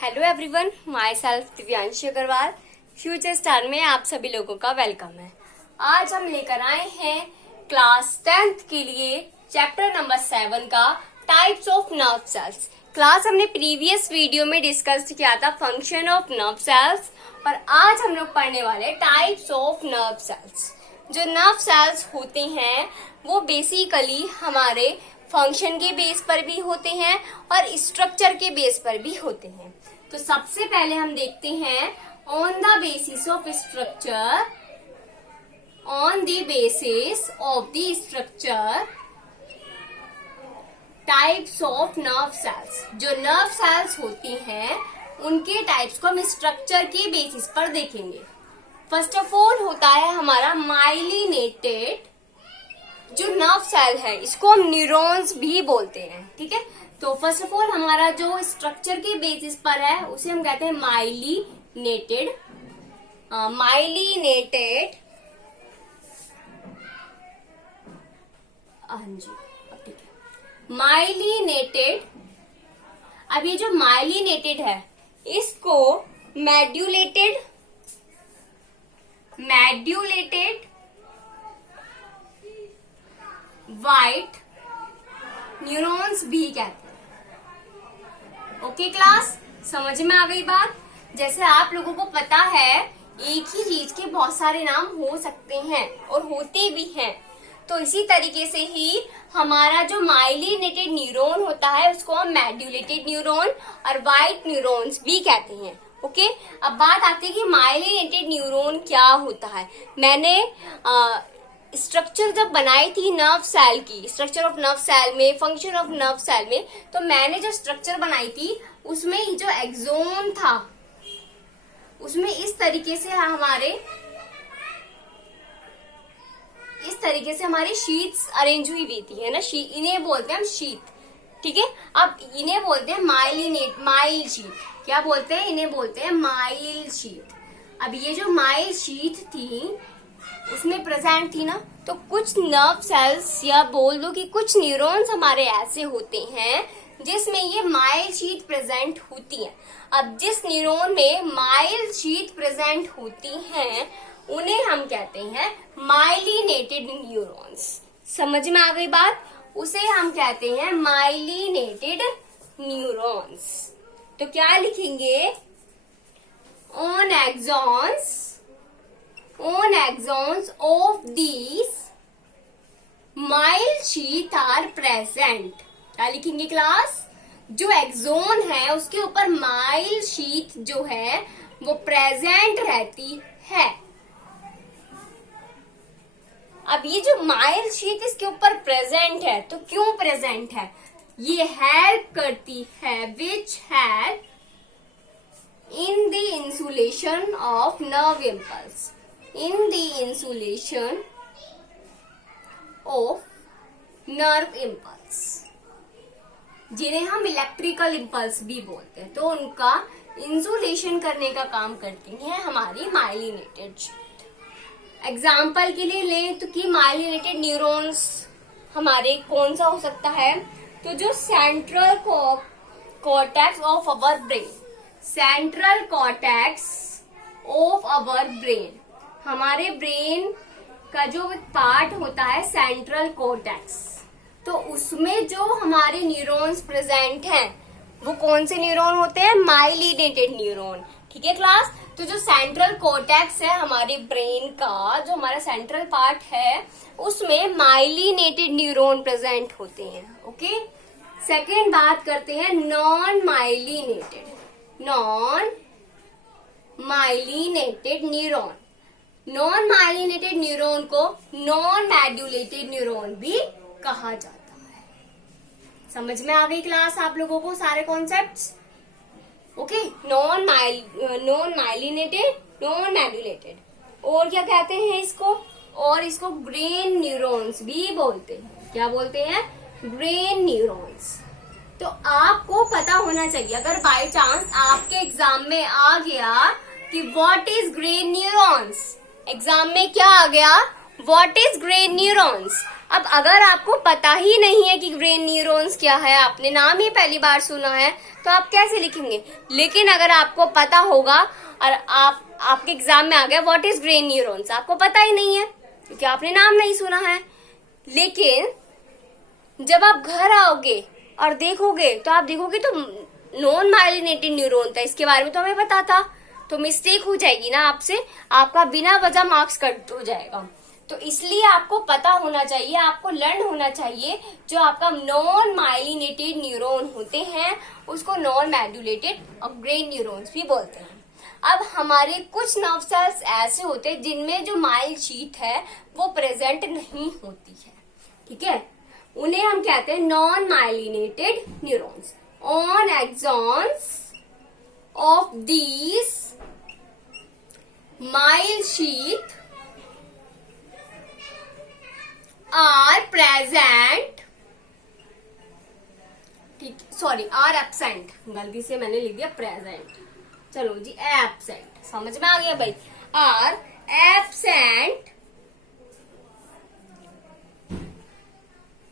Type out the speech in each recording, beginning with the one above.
Hello everyone, myself Divyanshi Agarwal. Future star में आप सभी लोगों का वेलकम है। आज हम लेकर आए हैं क्लास 10th के लिए चैप्टर नंबर 7 का types of nerve cells. Class हमने प्रीवियस वीडियो में डिस्कस किया था फंक्शन ऑफ नर्व सेल्स, और आज हम लोग पढ़ने वाले टाइप्स ऑफ नर्व सेल्स। जो नर्व सेल्स होते हैं वो बेसिकली हमारे फंक्शन के बेस पर भी होते हैं और स्ट्रक्चर के बेस पर भी होते हैं। तो सबसे पहले हम देखते हैं on the basis of structure, on the basis of the structure types of nerve cells. जो नर्व सेल्स होती हैं उनके टाइप्स को हम स्ट्रक्चर के बेसिस पर देखेंगे। फर्स्ट ऑफ ऑल होता है हमारा माइलिनेटेड जो नर्व सेल है, इसको हम न्यूरॉन्स भी बोलते हैं। ठीक है, तो फर्स्ट ऑफ ऑल हमारा जो स्ट्रक्चर के बेसिस पर है उसे हम कहते हैं माइलिनेटेड। माइलिनेटेड, हाँ जी, अब ठीक है। माइलिनेटेड, अब ये जो माइलिनेटेड है इसको मेड्यूलेटेड व्हाइट न्यूरॉन्स भी कहते हैं। ओके क्लास, समझ में आ गई बात। जैसे आप लोगों को पता है एक ही चीज के बहुत सारे नाम हो सकते हैं और होते भी हैं, तो इसी तरीके से ही हमारा जो माइलिनेटेड न्यूरॉन होता है उसको हम मेड्यूलेटेड न्यूरॉन और व्हाइट न्यूरॉन्स भी कहते हैं। ओके, अब बात आती है कि माइलिनेटेड न्यूरॉन क्या होता है। मैंने स्ट्रक्चर जब बनाई थी नर्व सेल की, स्ट्रक्चर ऑफ नर्व सेल में, फंक्शन ऑफ नर्व सेल में, तो मैंने जो स्ट्रक्चर बनाई थी उसमें जो एक्सोन था उसमें इस तरीके से हमारी शीट्स अरेंज हुई थी, है ना। इन्हें बोलते हैं हम शीट। ठीक है, अब इन्हें बोलते हैं माइल शीट। क्या बोलते हैं? इन्हें बोलते हैं माइल शीट। अब ये जो माइल शीट थी उसमें प्रेजेंट थी ना, तो कुछ नर्व सेल्स या बोल दो कि कुछ न्यूरॉन्स हमारे ऐसे होते हैं जिसमें ये माइल शीट प्रेजेंट होती है। अब जिस न्यूरॉन में माइल शीट प्रेजेंट होती हैं उन्हें हम कहते हैं माइलिनेटेड न्यूरॉन्स। समझ में आ गई बात? उसे हम कहते हैं माइलिनेटेड न्यूरॉन्स। तो क्या लिखेंगे? On axons of these mile sheath are present। क्या लिखेंगे क्लास? जो एक्सोन है उसके ऊपर माइल शीट जो है वो प्रेजेंट रहती है। अब ये जो माइल शीट इसके ऊपर प्रेजेंट है, तो क्यों प्रेजेंट है? ये हेल्प करती है which help in the insulation of nerve impulse, in the insulation of nerve impulse, जिन्हें हम इलेक्ट्रिकल इम्पल्स भी बोलते हैं। तो उनका इंसुलेशन करने का काम करती है हमारी माइलिनेटेड शीट। एग्जाम्पल के लिए लें तो कि माइलिनेटेड न्यूरॉन्स हमारे कौन सा हो सकता है? तो जो central cortex of our brain, central cortex of our brain, हमारे ब्रेन का जो पार्ट होता है सेंट्रल कॉर्टेक्स, तो उसमें जो हमारे न्यूरॉन्स प्रेजेंट हैं वो कौन से न्यूरॉन होते हैं? Myelinated neuron. ठीक है क्लास, तो जो सेंट्रल कॉर्टेक्स है हमारे ब्रेन का, जो हमारा सेंट्रल पार्ट है उसमें माइलिनेटेड न्यूरॉन प्रेजेंट होते हैं। ओके, सेकेंड बात करते हैं non myelinated neuron. Non myelinated neuron को नॉन मेड्यूलेटेड न्यूरॉन भी कहा जाता है। समझ में आ गई क्लास आप लोगों को सारे concepts? Okay, non myelinated, non medullated, और क्या कहते हैं इसको? और इसको ब्रेन न्यूरॉन्स भी बोलते हैं। क्या बोलते हैं? Brain neurons. तो आपको पता होना चाहिए, अगर बाय चांस आपके एग्जाम में आ गया कि what is brain neurons, exam में क्या आ गया? व्हाट इज ब्रेन न्यूरॉन्स, अब अगर आपको पता ही नहीं है कि ब्रेन न्यूरॉन्स क्या है, आपने नाम ही पहली बार सुना है, तो आप कैसे लिखेंगे। लेकिन अगर आपको पता होगा और आपके एग्जाम में आ गया व्हाट इज ब्रेन न्यूरॉन्स, आपको पता ही नहीं है क्योंकि आपने नाम नहीं सुना है। लेकिन जब आप घर आओगे और देखोगे तो आप देखोगे तो नॉन माइलिनेटेड न्यूरॉन था, इसके बारे में तो हमें पता था, तो मिस्टेक हो जाएगी ना आपसे, आपका बिना वजह मार्क्स कट हो जाएगा। तो इसलिए आपको पता होना चाहिए, आपको लर्न होना चाहिए जो आपका नॉन माइलिनेटेड न्यूरॉन होते हैं उसको नॉन मैड्यूलेटेड और ब्रेन न्यूरॉन्स भी बोलते हैं। अब हमारे कुछ नर्व सेल्स ऐसे होते हैं जिनमें जो माइल शीट है वो प्रेजेंट नहीं होती है, ठीक है, उन्हें हम कहते हैं non myelinated neurons. On axons of these myelin sheath are present, ठीक, सॉरी आर एब्सेंट, गलती से मैंने लिख दिया प्रेजेंट, चलो जी एब्सेंट, समझ में आ गया भाई, आर एब्सेंट।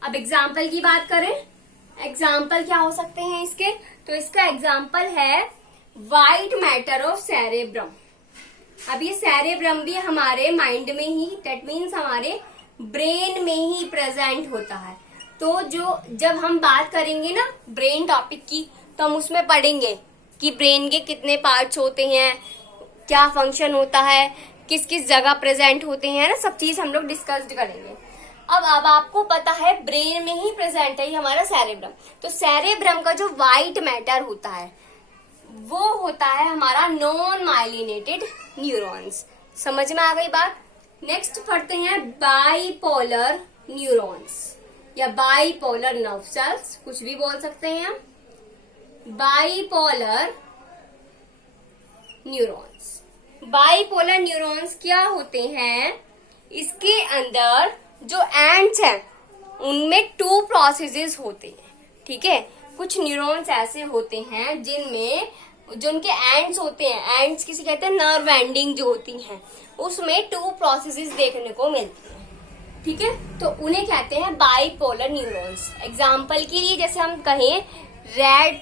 अब एग्जाम्पल की बात करें, एग्जाम्पल क्या हो सकते हैं इसके, तो इसका एग्जाम्पल है व्हाइट मैटर ऑफ सेरेब्रम। अब ये सेरेब्रम भी हमारे माइंड में ही, दैट मीन्स हमारे ब्रेन में ही प्रेजेंट होता है। तो जब हम बात करेंगे ना ब्रेन टॉपिक की, तो हम उसमें पढ़ेंगे कि ब्रेन के कितने पार्ट्स होते हैं, क्या फंक्शन होता है, किस किस जगह प्रेजेंट होते हैं ना, सब चीज हम लोग डिस्कस करेंगे। अब आपको पता है ब्रेन में ही प्रेजेंट है ये हमारा सेरेब्रम, तो सेरेब्रम का जो व्हाइट मैटर होता है वो होता है हमारा नॉन माइलिनेटेड न्यूरॉन्स। समझ में आ गई बात। नेक्स्ट पढ़ते हैं बाइपोलर न्यूरॉन्स या बाइपोलर नर्व सेल्स, कुछ भी बोल सकते हैं हम। बाइपोलर न्यूरॉन्स, बाइपोलर न्यूरॉन्स क्या होते हैं, इसके अंदर जो एंड्स हैं उनमें 2 प्रोसेसेस होते हैं, ठीक है। कुछ न्यूरॉन्स ऐसे होते हैं जिनमें जो उनके एंड्स होते हैं, एंड्स किसी कहते हैं नर्व एंडिंग जो होती हैं, उसमें 2 प्रोसेसेस देखने को मिलती हैं, ठीक है, तो उन्हें कहते हैं बाइपोलर न्यूरॉन्स। एग्जाम्पल के लिए जैसे हम कहें रेड,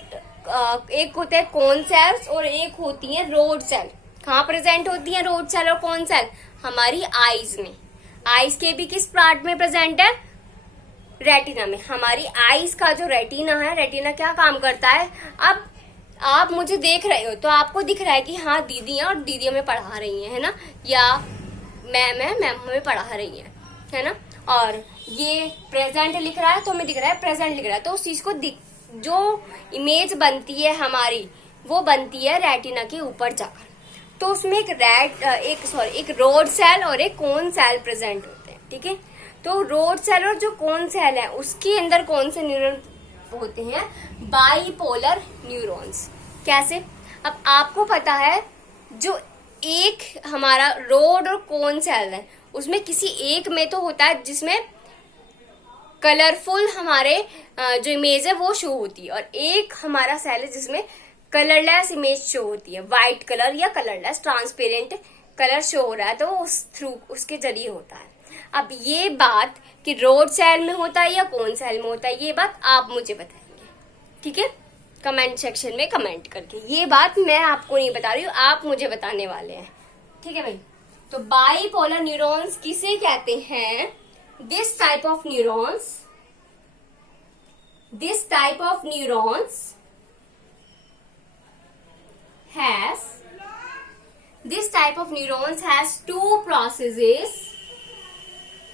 एक होते हैं कोन सेल्स और एक होती है रोड सेल। कहाँ प्रेजेंट होती है रोड सेल और कोन सेल, हमारी आईज में। आईज के भी किस पार्ट में प्रेजेंट है, रेटिना में। हमारी आईज का जो रेटिना है, रेटिना क्या काम करता है, अब आप मुझे देख रहे हो तो आपको दिख रहा है कि हाँ दीदी है और दीदी हमें पढ़ा रही है ना, या मैम हमें पढ़ा रही है ना, और ये प्रेजेंट लिख रहा है तो हमें दिख रहा है प्रेजेंट लिख रहा है, तो उस चीज को जो इमेज बनती है हमारी वो बनती है रेटिना के ऊपर जाकर। तो उसमें एक रोड सेल और एक कोन सेल प्रेजेंट होते हैं, ठीक है। तो रोड सेल और जो कोन सेल है उसके अंदर कौन से न्यूरॉन होते हैं, बाइपोलर न्यूरॉन्स। कैसे, अब आपको पता है जो एक हमारा रोड और कोन सेल है उसमें किसी एक में तो होता है जिसमें कलरफुल हमारे जो इमेज है वो शो होती है, और एक हमारा सेल है जिसमें कलरलेस इमेज शो होती है, व्हाइट कलर या कलरलेस ट्रांसपेरेंट कलर शो हो रहा है, तो वो उसके जरिए होता है। अब ये बात कि रोड सेल में होता है या कोन सेल में होता है, ये बात आप मुझे बताएंगे, ठीक है, कमेंट सेक्शन में कमेंट करके। ये बात मैं आपको नहीं बता रही हूँ, आप मुझे बताने वाले हैं, ठीक है भाई। तो बाइपोलर न्यूरॉन्स किसे कहते हैं, this type of neurons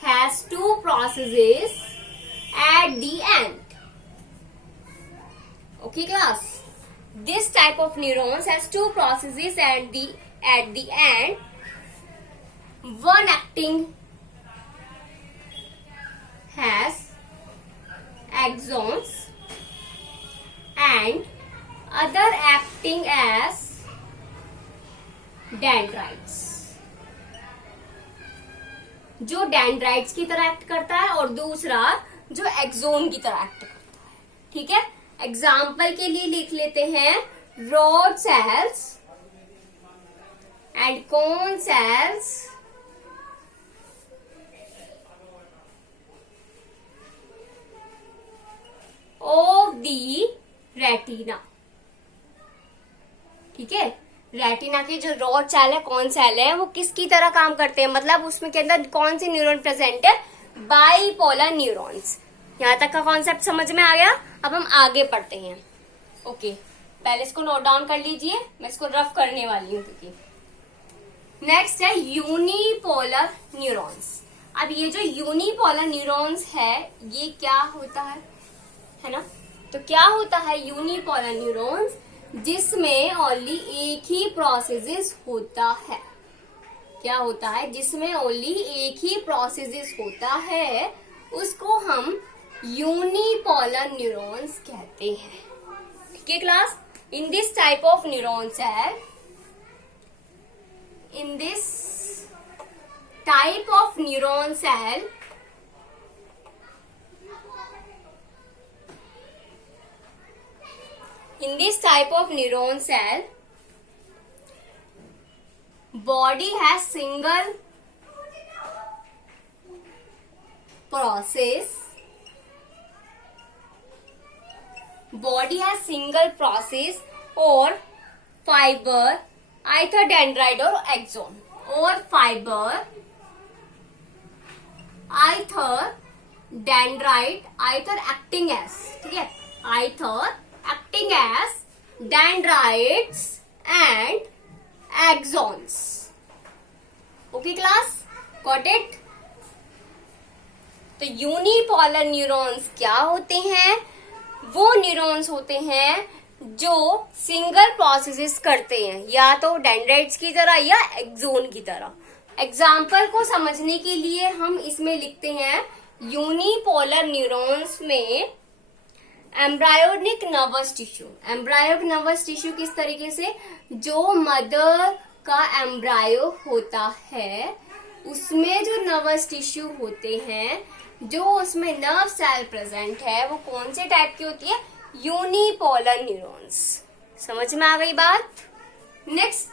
has two processes at the end. Okay class, this type of neurons has 2 processes at the end, one acting has axons and other acting as dendrites, जो dendrites की तरह act करता है और दूसरा जो axon की तरह एक्ट करता है, ठीक है। एग्जाम्पल के लिए लिख लेते हैं rod cells and cone cells of the retina. ठीक है, रेटिना के जो रॉड सेल है, कौन सेल है, वो किसकी तरह काम करते हैं, मतलब उसमें के अंदर कौन से न्यूरॉन प्रेजेंट है, बाइपोलर न्यूरॉन्स। यहाँ तक का कॉन्सेप्ट समझ में आ गया। अब हम आगे पढ़ते हैं। ओके, पहले इसको नोट डाउन कर लीजिए, मैं इसको रफ करने वाली हूँ क्योंकि। नेक्स्ट है यूनिपोलर न्यूरॉन्स। अब ये जो यूनिपोलर न्यूरॉन्स है, ये क्या होता है ना, तो क्या होता है यूनिपोलर न्यूरॉन्स, जिसमें ओनली एक ही प्रोसेसेस होता है। क्या होता है, जिसमें ओनली एक ही प्रोसेसेस होता है, उसको हम यूनिपोलर न्यूरॉन्स कहते हैं। ठीक है class, in this type of neuron cell, in this type of neuron cell, in this type of neuron cell, body has single process, body has single process or fiber, either dendrite or axon, or fiber, either dendrite, either acting as, ठीक है, either acting as dendrites and axons. Okay class, got it? तो unipolar neurons क्या होते हैं, वो neurons होते हैं जो सिंगल प्रोसेसेस करते हैं, या तो डेंड्राइट्स की तरह या एक्सोन की तरह। एग्जाम्पल को समझने के लिए हम इसमें लिखते हैं यूनिपोलर न्यूरॉन्स में embryonic nervous tissue. Embryonic nervous tissue किस तरीके से, जो मदर का एम्ब्रायो होता है, उसमें जो नर्वस टिश्यू होते हैं, जो उसमें नर्व सेल प्रेजेंट है, वो कौन से टाइप की होती है, यूनिपोलर न्यूरॉन्स। समझ में आ गई बात। नेक्स्ट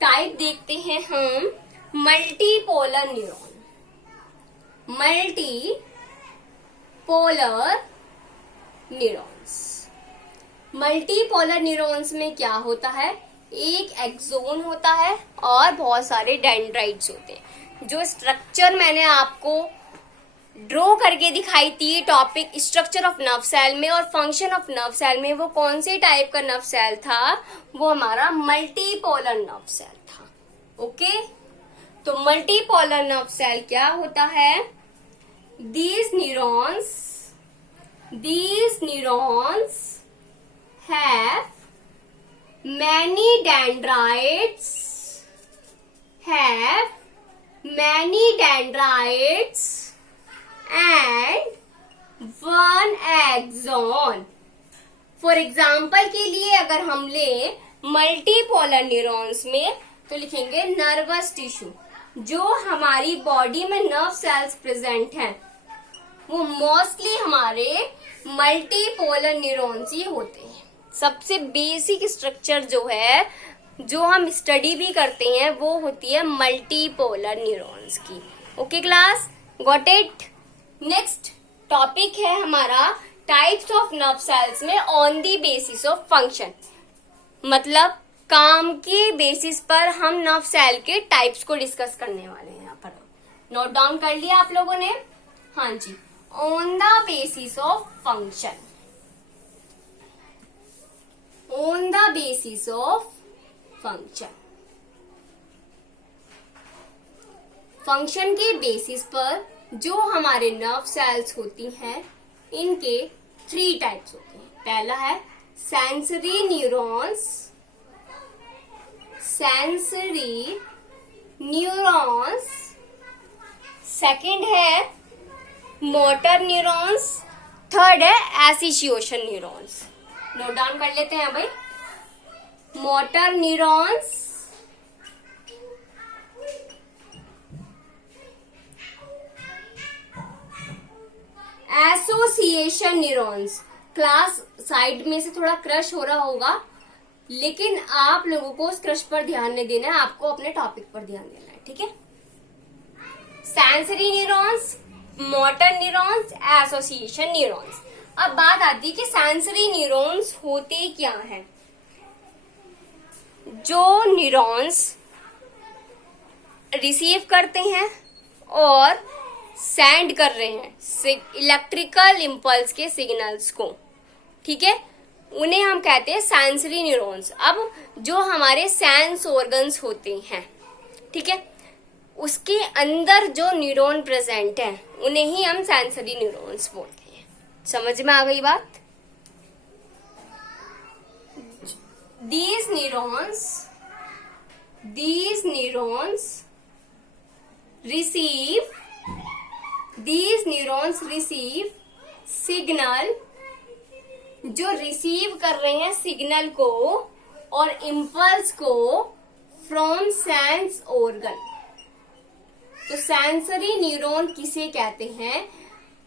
टाइप देखते हैं हम multipolar neuron. Multipolar neurons, multipolar neurons में क्या होता है, एक एक्सोन होता है और बहुत सारे डेंड्राइट्स होते हैं। जो स्ट्रक्चर मैंने आपको ड्रॉ करके दिखाई थी topic structure of nerve cell में और फंक्शन ऑफ नर्व सेल में, वो कौन से टाइप का नर्व सेल था, वो हमारा मल्टीपोलर नर्व सेल था। ओके, तो मल्टीपोलर नर्व सेल क्या होता है, these neurons have many dendrites, and one axon। For example के लिए अगर हम ले मल्टीपोलर न्यूरॉन्स में, तो लिखेंगे नर्वस टिश्यू। जो हमारी बॉडी में नर्व सेल्स प्रेजेंट हैं, वो मोस्टली हमारे मल्टीपोलर न्यूरॉन्स ही होते हैं। सबसे बेसिक स्ट्रक्चर जो है, जो हम स्टडी भी करते हैं, वो होती है मल्टीपोलर न्यूरॉन्स की। Okay class, got it. Next topic है हमारा टाइप्स ऑफ नर्व सेल्स में on the basis of function, मतलब काम के बेसिस पर हम नर्व सेल के टाइप्स को डिस्कस करने वाले हैं। यहाँ पर नोट डाउन कर लिया आप लोगों ने, हाँ जी, on the basis of function, on the basis of function. Function के बेसिस पर जो हमारे नर्व सेल्स होती हैं, इनके 3 टाइप्स होते हैं। पहला है सेंसरी न्यूरॉन्स, सेकंड है मोटर न्यूरॉन्स, थर्ड है एसोसिएशन न्यूरॉन्स। नोट डाउन कर लेते हैं भाई। Motor neurons, association neurons. Class side में से थोड़ा क्रश हो रहा होगा, लेकिन आप लोगों को उस क्रश पर ध्यान नहीं देना है, आपको अपने टॉपिक पर ध्यान देना है, ठीक है। Sensory neurons, motor neurons, association neurons. अब बात आती है कि सेंसरी न्यूरॉन्स होते क्या हैं। जो न्यूरॉन्स रिसीव करते हैं और सेंड कर रहे हैं इलेक्ट्रिकल इम्पल्स के सिग्नल्स को, ठीक है, उन्हें हम कहते हैं सेंसरी न्यूरॉन्स। अब जो हमारे सेंस ऑर्गन्स होते हैं, ठीक है, उसके अंदर जो न्यूरॉन प्रेजेंट है उन्हें ही हम सेंसरी न्यूरॉन्स बोलते हैं। समझ में आ गई बात? These neurons receive signal, जो रिसीव कर रहे हैं सिग्नल को और इम्पल्स को फ्रॉम सेंस ऑर्गन। तो सेंसरी न्यूरॉन किसे कहते हैं?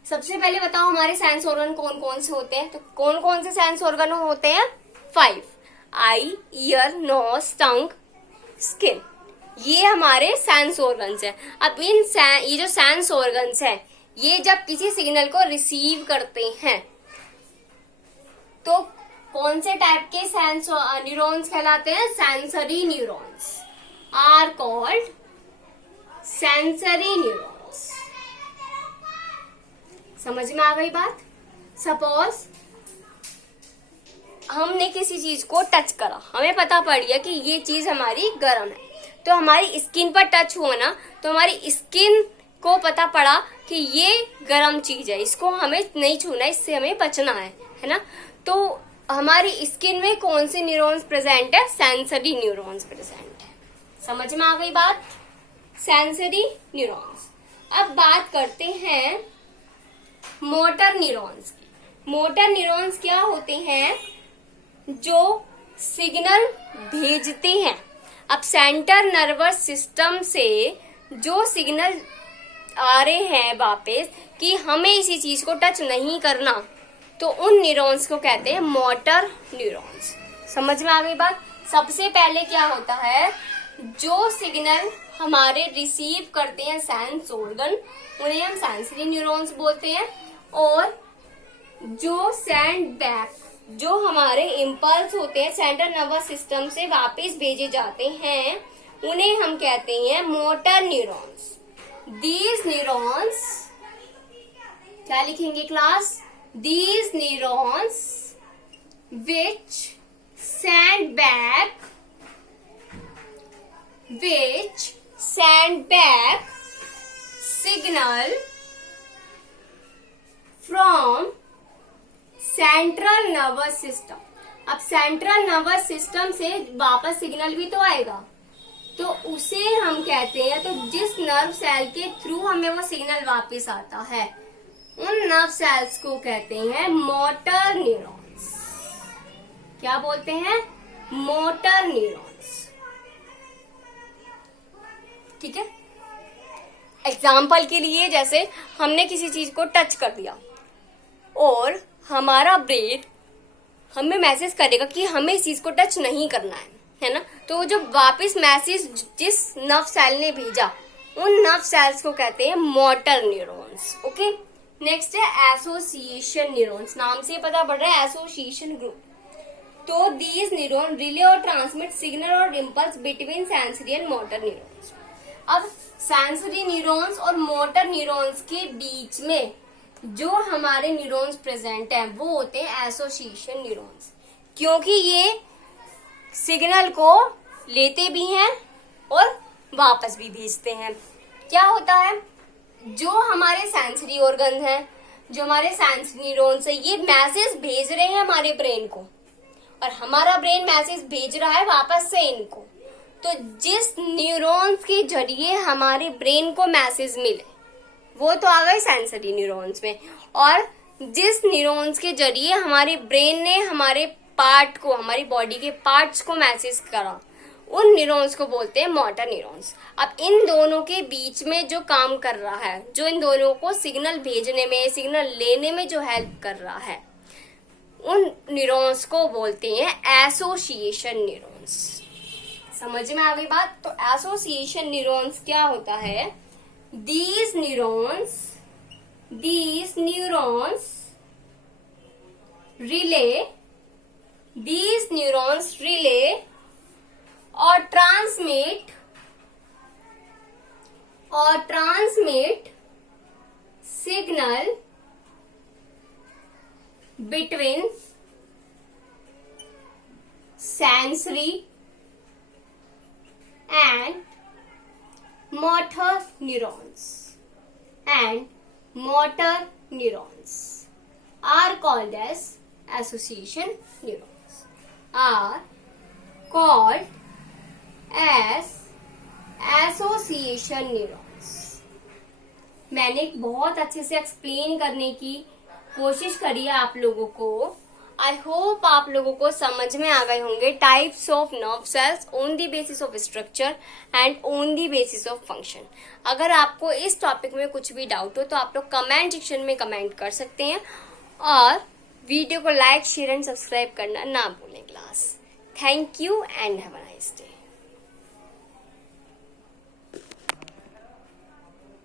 सबसे पहले बताओ हमारे सेंस ऑर्गन कौन कौन से होते हैं। तो कौन कौन से सेंस ऑर्गन होते हैं? 5। आई, ईयर, नोज, टंग, स्किन, ये हमारे सेंस ऑर्गन्स हैं। अब ये जो सेंस ऑर्गन्स हैं, ये जब किसी सिग्नल को रिसीव करते हैं तो कौन से टाइप के सेंस न्यूरॉन्स कहलाते हैं? Sensory neurons are called sensory neurons. समझ में आ गई बात? सपोज हमने किसी चीज को टच करा, हमें पता पड़ गया कि ये चीज हमारी गर्म है, तो हमारी स्किन पर टच हुआ ना, तो हमारी स्किन को पता पड़ा कि ये गर्म चीज है, इसको हमें नहीं छूना, इससे हमें बचना है ना। तो हमारी स्किन में कौन से न्यूरॉन्स प्रेजेंट है? सेंसरी न्यूरॉन्स प्रेजेंट है। समझ में आ गई बात? Sensory neurons. अब बात करते हैं मोटर न्यूरॉन्स की। मोटर न्यूरॉन्स क्या होते हैं? जो सिग्नल भेजते हैं। अब सेंटर नर्वस सिस्टम से जो सिग्नल आ रहे हैं वापस कि हमें इसी चीज को टच नहीं करना, तो उन न्यूरॉन्स को कहते हैं मोटर न्यूरॉन्स। समझ में आ गई बात? सबसे पहले क्या होता है, जो सिग्नल हमारे रिसीव करते हैं सेंस ऑर्गन, उन्हें हम सेंसरी न्यूरॉन्स बोलते हैं। और जो सेंड बैक, जो हमारे इम्पल्स होते हैं सेंट्रल नर्वस सिस्टम से वापस भेजे जाते हैं, उन्हें हम कहते हैं मोटर न्यूरॉन्स। दीज न्यूरॉन्स, क्या लिखेंगे class? These neurons which send back signal from central nervous system. अब सेंट्रल नर्वस सिस्टम से वापस सिग्नल भी तो आएगा, तो उसे हम कहते हैं, तो जिस नर्व सेल के थ्रू हमें वो सिग्नल वापस आता है, उन नर्व सेल्स को कहते हैं मोटर न्यूरॉन्स। क्या बोलते हैं? Motor neurons. ठीक है, एग्जाम्पल के लिए जैसे हमने किसी चीज को टच कर दिया और हमारा ब्रेन हमें मैसेज करेगा कि हमें इस चीज को टच नहीं करना है ना। तो जो वापस मैसेज जिस नर्व सेल ने भेजा, उन नर्व सेल्स को कहते हैं मोटर न्यूरॉन्स। ओके, नेक्स्ट है एसोसिएशन न्यूरॉन्स। नाम से पता पड़ रहा है एसोसिएशन ग्रुप। तो दीज न्यूरॉन रिले और ट्रांसमिट सिग्नल और impulse between sensory and motor neurons. अब सेंसरी न्यूरॉन्स और मोटर न्यूरॉन्स के बीच में जो हमारे न्यूरॉन्स प्रेजेंट हैं वो होते हैं एसोसिएशन न्यूरॉन्स, क्योंकि ये सिग्नल को लेते भी हैं और वापस भी भेजते हैं। क्या होता है, जो हमारे सेंसरी ऑर्गन हैं, जो हमारे सेंसरी न्यूरॉन्स है, ये मैसेज भेज रहे हैं हमारे ब्रेन को और हमारा ब्रेन मैसेज भेज रहा है वापस से इनको। तो जिस न्यूरॉन्स के जरिए हमारे ब्रेन को मैसेज मिले वो तो आ गए सेंसरी न्यूरॉन्स में, और जिस न्यूरॉन्स के जरिए हमारे ब्रेन ने हमारे पार्ट को, हमारी बॉडी के पार्ट्स को मैसेज करा, उन न्यूरॉन्स को बोलते हैं मोटर न्यूरॉन्स। अब इन दोनों के बीच में जो काम कर रहा है, जो इन दोनों को सिग्नल भेजने में, सिग्नल लेने में जो हेल्प कर रहा है, उन न्यूरॉन्स को बोलते हैं एसोसिएशन न्यूरॉन्स। समझ में आ गई बात? तो एसोसिएशन न्यूरॉन्स क्या होता है? These neurons relay, these neurons relay or transmit signal between sensory and motor neurons are called as association neurons. Are called as association neurons. मैंने बहुत अच्छे से एक्सप्लेन करने की कोशिश करी है आप लोगों को. आई होप आप लोगों को समझ में आ गए होंगे types of nerve cells on the basis of structure and on the basis of function. अगर आपको इस टॉपिक में कुछ भी डाउट हो तो आप लोग कमेंट सेक्शन में कमेंट कर सकते हैं और वीडियो को लाइक शेयर एंड सब्सक्राइब करना ना भूलें class. Thank you and have a nice day.